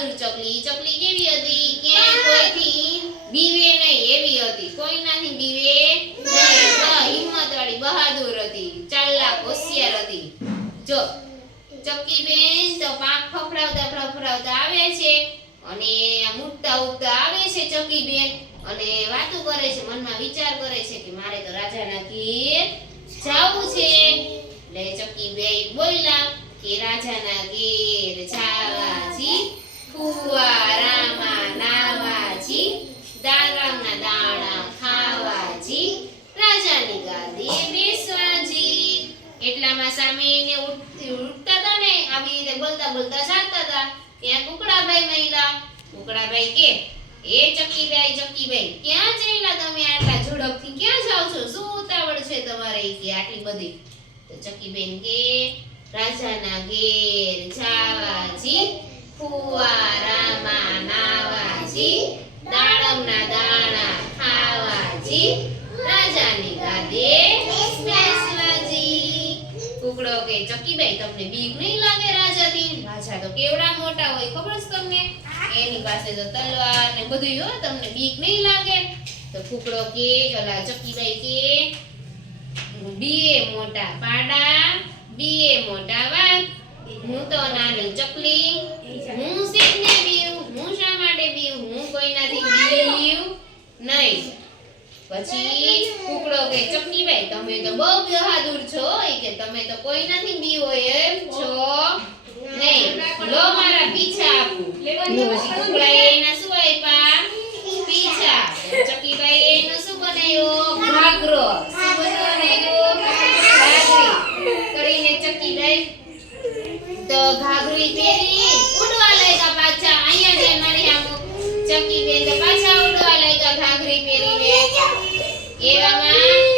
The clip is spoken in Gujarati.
બહાદુર ચકલી. ચકલી કેવી હતી? ક્યાંય કોઈથી બીવે નહીં એવી હતી. કોઈનાથી બીવે નહીં. હિંમતવાળી બહાદુર હતી. ચાલાક હોશિયાર હતી. જો ચકી બેન તો પાંખ ફફડાવતા આવે છે અને ઉડતા આવે છે ચકી બેન અને વાતો કરે છે, મનમાં વિચાર કરે છે કે મારે તો રાજાના ઘેર જાવું છે. એટલે ચકી બેન બોલ્યા કે રાજાના ઘેર જાવાજી, ફુવારામાં નાવાજી, દારામના દાણા ખાવાજી, રાજાની ગાદીએ બેસવાજી. એટલામાં સામે એને ઉઠતા હતા ને, આવી રીતે બોલતા જાતા હતા. ત્યાં કુકડાભાઈ મહિલા. કુકડાભાઈ કે એ ચકીભાઈ ક્યાં જઈલા તમે? આટલા ઝડપથી ક્યાં જાવ છો? શું ઉતાવળ છે તમારે કે આટલી બધી? તો ચકીબેન કે રાજાના ઘેર જાવાજી, ફુવારામાં નાવાજી, દાડમના દાણા ખાવાજી, રાજાની ગાદે બેસવાજી. કુકડો કે ચકીભાઈ તમને બીક નહીં લાગે રાજાથી? રાજા તો કેવડા મોટા હોય ખબર છે તમને? એની પાસે તો તલવાર ને બધું હોય, તમને બીક નહીં લાગે? તો કુકડો કે ઓલા ચકીભાઈ કે બીએ મોટા પાડા, બીએ મોટા વાત, હું તો નાની ચકલી, હું શીખને બીવું, હું શા માટે બીવું? હું કોઈનાથી બીવું નહીં. પછી કુકડો કે ચકલીભાઈ તમે તો બહુ બહાદુર છો, કે તમે તો કોઈનાથી બીવો એમ છો નહીં. લો મારા પીછા આપું. પછી કુકડાએ એના શું આપ્યા? પીછા. ચકલીભાઈ એનો શું બનાવ્યો? ઘાઘરો. શું બનાવ્યો? ઘાઘરી. કરીને ચકલીભાઈ તો ઘાઘરી પહેરી ઉડવા લાગ્યા પાછા. અહીંયા જે મારી આમ ચકીબેન તો પાછા ઉડવા લાગ્યા ઘાઘરી પહેરીને. એવામાં